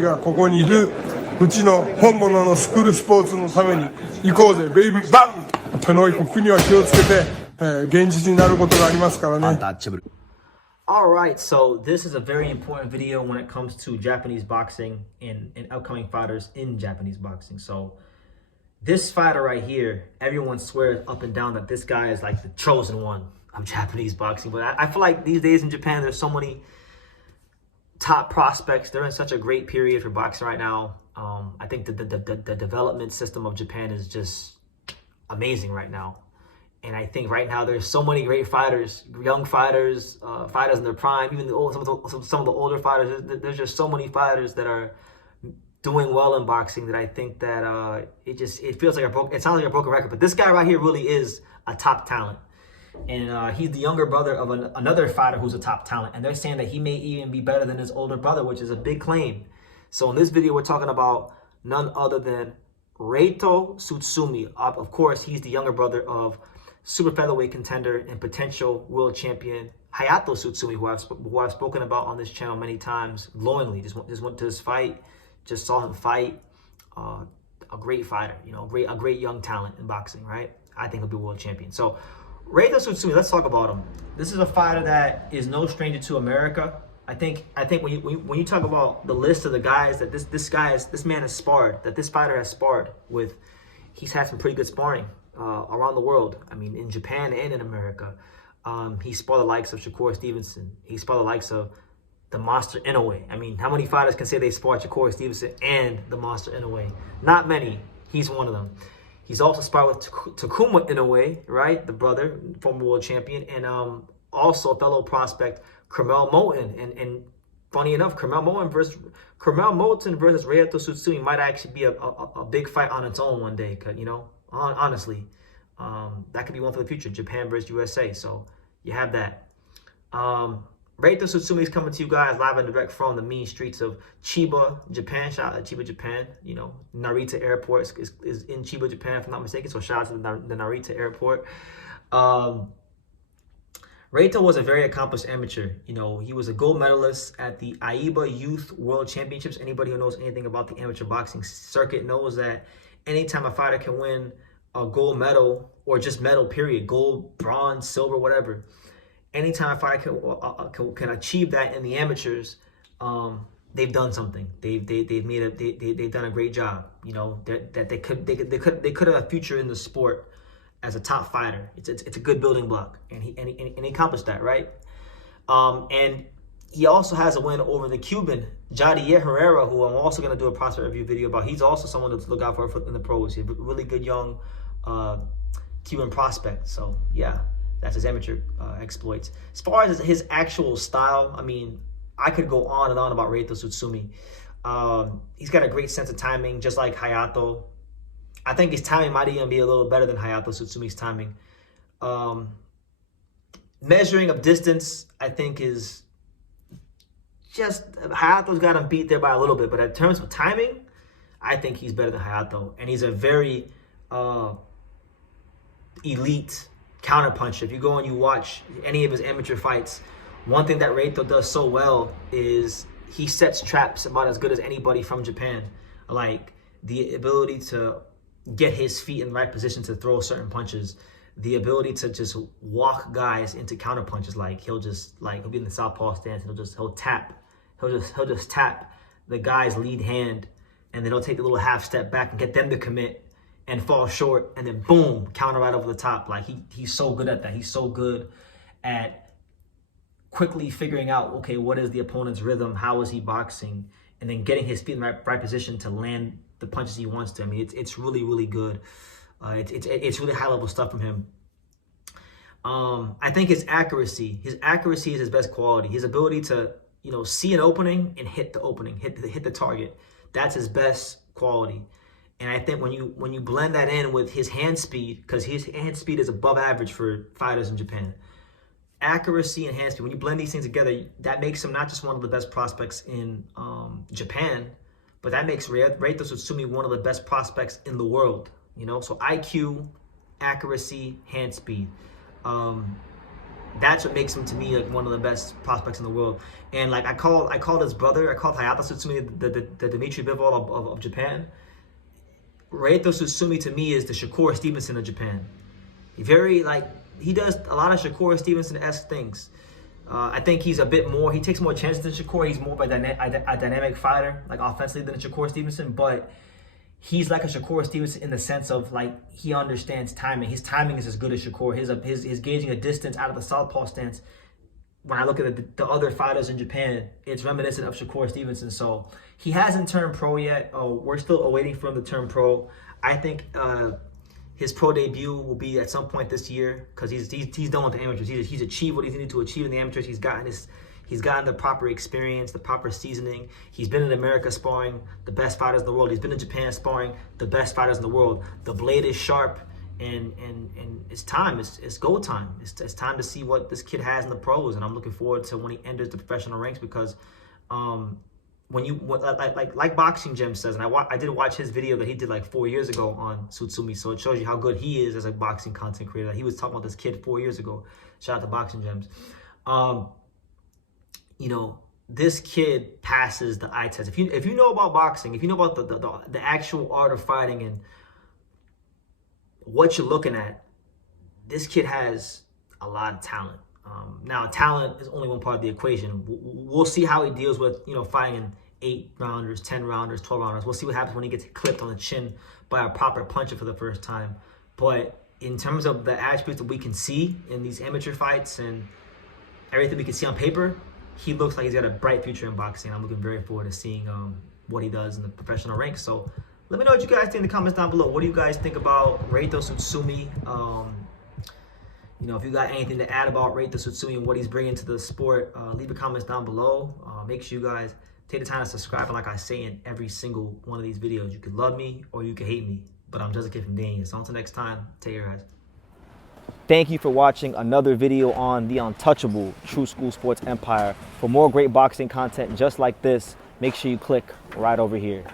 がここにいるうちの本物のスクールスポーツのために行こうぜベイビーバンとの国は気をつけて、現実になることがありますからね。Alright, so this is a very important video when it comes to Japanese boxing and upcoming fighters in Japanese boxing. So this fighter right here, everyone swears up and down that this guy is like the chosen one of Japanese boxing. But I feel like these days in Japan, there's so many top prospects. They're in such a great period for boxing right now. I think the development system of Japan is just amazing right now. And I think right now there's so many great fighters, young fighters, fighters in their prime, even some of the older fighters. There's just so many fighters that are doing well in boxing that I think that it feels like it sounds like a broken record. But this guy right here really is a top talent. And he's the younger brother of another fighter who's a top talent. And they're saying that he may even be better than his older brother, which is a big claim. So in this video, we're talking about none other than Reito Tsutsumi. Of course, he's the younger brother of super featherweight contender and potential world champion Hayato Tsutsumi, who I've spoken about on this channel many times, glowingly. Just went to his fight, just saw him fight. A great fighter, you know, a great young talent in boxing, right? I think he'll be world champion. So Reito Tsutsumi, let's talk about him. This is a fighter that is no stranger to America. I think when you talk about the list of the guys that this man has sparred, that this fighter has sparred with, he's had some pretty good sparring around the world. I mean, in Japan and in America. He sparred the likes of Shakur Stevenson. He sparred the likes of the Monster Inoue. I mean, how many fighters can say they sparred Shakur Stevenson and the Monster Inoue? Not many. He's one of them. He's also sparred with Takuma Inoue, right? The brother, former world champion, and also fellow prospect Kermel Moulton. And funny enough, Kermel Moulton versus Reito Tsutsumi might actually be a big fight on its own one day. You know, honestly, that could be one for the future. Japan versus USA. So you have that. Reito Tsutsumi is coming to you guys live and direct from the mean streets of Chiba, Japan. Shout out to Chiba, Japan. You know, Narita Airport is in Chiba, Japan, if I'm not mistaken. So shout out to the Narita Airport. Reito was a very accomplished amateur. You know, he was a gold medalist at the AIBA Youth World Championships. Anybody who knows anything about the amateur boxing circuit knows that anytime a fighter can win a gold medal or just medal, period, gold, bronze, silver, whatever, anytime a fighter can achieve that in the amateurs, they've done something. They've done a great job. You know, that they could have a future in the sport as a top fighter. It's a good building block, and he accomplished that, right? And he also has a win over the Cuban Jadier Herrera, who I'm also going to do a prospect review video about. He's also someone to look out for in the pros. He's a really good young Cuban prospect. So yeah, that's his amateur exploits. As far as his actual style, I mean, I could go on and on about Reito Tsutsumi. He's got a great sense of timing, just like Hayato. I think his timing might even be a little better than Hayato Tsutsumi's timing. Measuring of distance, I think, is just Hayato's got him beat there by a little bit. But in terms of timing, I think he's better than Hayato. And he's a very elite counterpuncher. If you go and you watch any of his amateur fights, one thing that Reito does so well is he sets traps about as good as anybody from Japan. Like the ability to get his feet in the right position to throw certain punches, the ability to just walk guys into counter punches. Like he'll be in the southpaw stance and he'll just tap the guy's lead hand, and then he'll take the little half step back and get them to commit and fall short, and then boom, counter right over the top. Like he's so good at that. He's so good at quickly figuring out, okay, what is the opponent's rhythm? How is he boxing? And then getting his feet in the right position to land the punches he wants to. I mean, it's really, really good. It's really high level stuff from him. I think his accuracy is his best quality. His ability to, you know, see an opening and hit the opening, hit the target. That's his best quality. And I think when you blend that in with his hand speed, because his hand speed is above average for fighters in Japan. Accuracy and hand speed, when you blend these things together, that makes him not just one of the best prospects in Japan, but that makes Reito Tsutsumi one of the best prospects in the world. You know, so IQ, accuracy, hand speed. That's what makes him, to me, like one of the best prospects in the world. And like I called his brother, I called Reito Tsutsumi the Dmitry Bivol of Japan. Reito Tsutsumi to me is the Shakur Stevenson of Japan. He does a lot of Shakur Stevenson-esque things. I think he's a bit more, he takes more chances than Shakur. He's more of a dynamic fighter, like offensively, than Shakur Stevenson, but he's like a Shakur Stevenson in the sense of like he understands timing. His timing is as good as Shakur. His gauging a distance out of the southpaw stance. When I look at the other fighters in Japan, it's reminiscent of Shakur Stevenson. So he hasn't turned pro yet. We're still awaiting for him to turn pro. I think his pro debut will be at some point this year because he's done with the amateurs. He's achieved what he's needed to achieve in the amateurs. He's gotten the proper experience, the proper seasoning. He's been in America sparring the best fighters in the world. He's been in Japan sparring the best fighters in the world. The blade is sharp, and it's time. It's go time. It's time to see what this kid has in the pros, and I'm looking forward to when he enters the professional ranks because like Boxing Gem says, and I did watch his video that he did like 4 years ago on Tsutsumi, so it shows you how good he is as a boxing content creator. He was talking about this kid 4 years ago. Shout out to Boxing Gems. You know, this kid passes the eye test. If you know about boxing, if you know about the actual art of fighting and what you're looking at, this kid has a lot of talent. Now, talent is only one part of the equation. We'll see how he deals with, fighting in 8-rounders, 10-rounders, 12-rounders. We'll see what happens when he gets clipped on the chin by a proper puncher for the first time. But in terms of the attributes that we can see in these amateur fights and everything we can see on paper, he looks like he's got a bright future in boxing. I'm looking very forward to seeing what he does in the professional ranks. So let me know what you guys think in the comments down below. What do you guys think about Reito Tsutsumi? If you got anything to add about Reito Tsutsumi and what he's bringing to the sport, leave your comments down below. Make sure you guys take the time to subscribe. And like I say in every single one of these videos, you could love me or you could hate me. But I'm just a kid from Dania. So until next time, take care, guys. Thank you for watching another video on the untouchable True School Sports Empire. For more great boxing content just like this, make sure you click right over here.